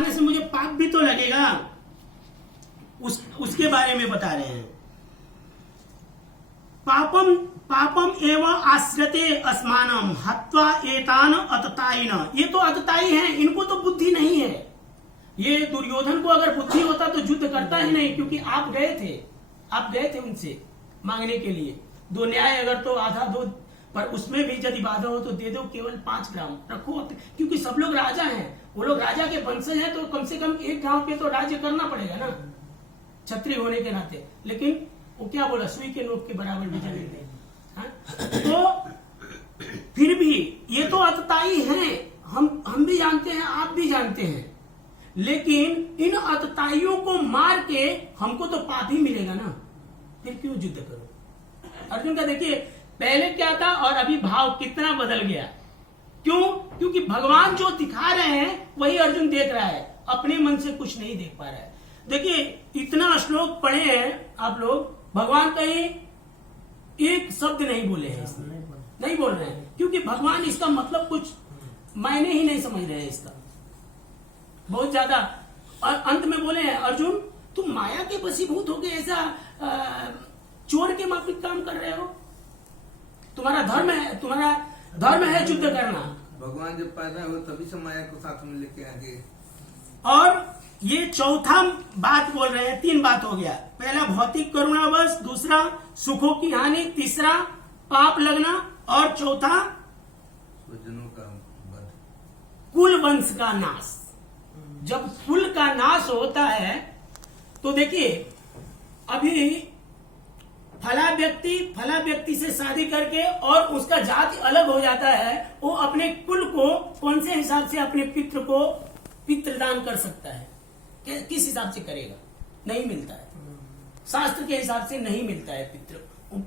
मारने से मुझे पाप भी तो लगेगा, उसके बारे में बता रहे हैं। पापम पापम एवं आश्रते अस्मानम हत्वा एतान अततायिन। ये तो अतताई हैं, इनको तो बुद्धि नहीं है। ये दुर्योधन को अगर बुद्धि होता तो युद्ध करता ही नहीं, क्योंकि आप गए थे उनसे मांगने के लिए। दो न्याय अगर तो आधा दो, पर उसमें भी यदि बाधा हो तो दे दो, केवल 5 ग्राम रखो, क्योंकि सब लोग राजा हैं, वो लोग राजा के वंशज हैं, तो कम से कम 1 गांव पे तो राज्य करना पड़ेगा ना, क्षत्रिय होने के नाते। लेकिन वो क्या बोला, सुई के नोक के बराबर भी चले थे। तो फिर भी ये तो अतताई हैं, हम भी जानते हैं, आप भी जानते हैं, लेकिन इन अतताइयों को मार के हमको तो पाप ही मिलेगा ना, फिर क्यों युद्ध करो। अर्जुन का देखिए पहले क्या था और अभी भाव कितना बदल गया। क्यों? क्योंकि भगवान जो दिखा रहे हैं वही अर्जुन देख रहा है, अपने मन से कुछ नहीं देख पा रहा है। देखिए इतना श्लोक पढ़े हैं आप लोग, भगवान कहीं एक शब्द नहीं बोले हैं, नहीं बोल रहे हैं, क्योंकि भगवान इसका मतलब कुछ मायने ही नहीं समझ रहे हैं इसका बहुत ज्यादा। और अंत में बोले हैं, अर्जुन तुम माया के वशीभूत हो गए, ऐसा चोर के माफिक काम कर रहे हो, तुम्हारा धर्म है युद्ध करना। भगवान जब पैदा हो तभी से माया को साथ में लेके आ गए। और ये चौथा बात बोल रहे हैं, 3 बात हो गया। पहला भौतिक करुणावश, दूसरा सुखों की हानि, तीसरा पाप लगना, और चौथा स्वजनों का वध, कुल वंश का नाश। जब कुल का नाश होता है तो देखिए अभी फला व्यक्ति से शादी करके और उसका जाति अलग हो जाता है, वो अपने कुल को कौन से हिसाब से अपने पितृ को पितृदान कर सकता है, किस हिसाब से करेगा? नहीं मिलता है, शास्त्र के हिसाब से नहीं मिलता है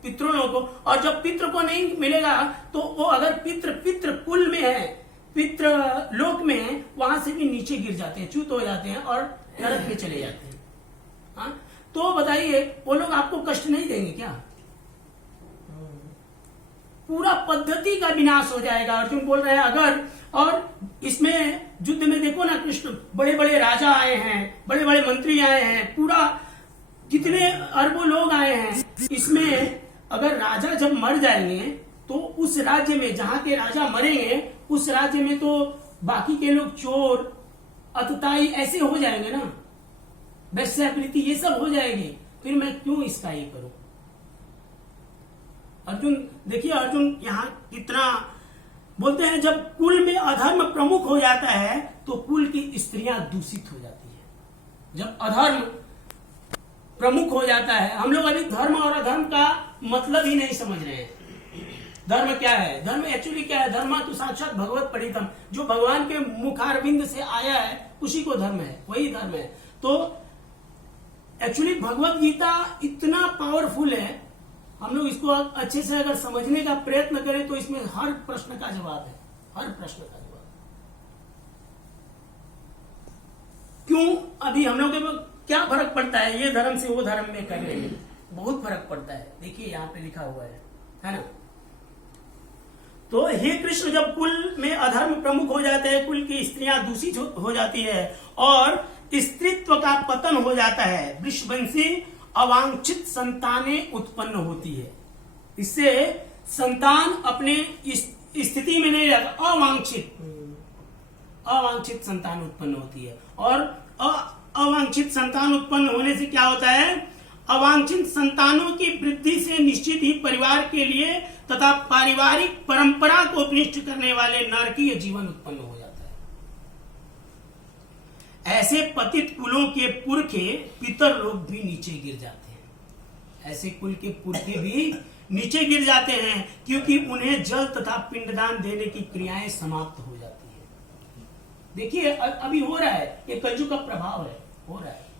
पितरों को। और जब पितृ को नहीं मिलेगा तो वो अगर पितृ कुल में है, पितृ लोक में है, वहां से भी नीचे गिर जाते हैं, च्युत हो जाते हैं और नरक में चले जाते हैं। हाँ? तो बताइए वो लोग आपको कष्ट नहीं देंगे क्या? पूरा पद्धति का विनाश हो जाएगा। अर्जुन बोल रहे हैं अगर, और इसमें युद्ध में देखो ना, कृष्ण बड़े बड़े राजा आए हैं, बड़े बड़े मंत्री आए हैं, पूरा कितने अरबों लोग आए हैं। इसमें अगर राजा जब मर जाएंगे तो उस राज्य में, जहां के राजा मरेंगे, उस राज्य में तो बाकी के लोग चोर, अतताई ऐसे हो जाएंगे ना, वैश्यावृत्ति ये सब हो जाएगी। फिर मैं क्यों इसका ये करूं? अर्जुन देखिए, अर्जुन यहाँ कितना बोलते हैं, जब कुल में अधर्म प्रमुख हो जाता है तो कुल की स्त्रियां दूषित हो जाती है। जब अधर्म प्रमुख हो जाता है, हम लोग अभी धर्म और अधर्म का मतलब ही नहीं समझ रहे हैं। धर्म क्या है? धर्म एक्चुअली क्या है? धर्म तो साक्षात भगवत परितम, जो भगवान के मुखारविंद से आया है उसी को धर्म है, वही धर्म है। तो एक्चुअली भगवत गीता इतना पावरफुल है, हम लोग इसको अच्छे से अगर समझने का प्रयत्न करें तो इसमें हर प्रश्न का जवाब है, हर प्रश्न का जवाब। क्यों अभी हम लोग क्या फर्क पड़ता है ये धर्म से वो धर्म में करने में? बहुत फर्क पड़ता है। देखिए यहाँ पे लिखा हुआ है ना। तो हे कृष्ण, जब कुल में अधर्म प्रमुख हो जाते हैं, कुल की स्त्रियां दूषित हो जाती है और स्त्रीत्व का पतन हो जाता है, वृषवंशी अवांछित संतानें उत्पन्न होती है। इससे संतान अपने स्थिति में नहीं रहता, अवांछित संतान उत्पन्न होती है। और अवांछित संतान उत्पन्न होने से क्या होता है? अवांछित संतानों की वृद्धि से निश्चित ही परिवार के लिए तथा पारिवारिक परंपरा को अनिष्ट करने वाले नरकीय जीवन उत्पन्न हो जाता है। ऐसे पतित कुलों के पुरखे पितर लोग भी नीचे गिर जाते हैं। ऐसे कुल के पुरखे भी नीचे गिर जाते हैं, क्योंकि उन्हें जल तथा पिंडदान देने की क्रियाएं समाप्त हो जाती है। देखिए अभी हो रहा है, ये कलयुग का प्रभाव है, हो रहा है।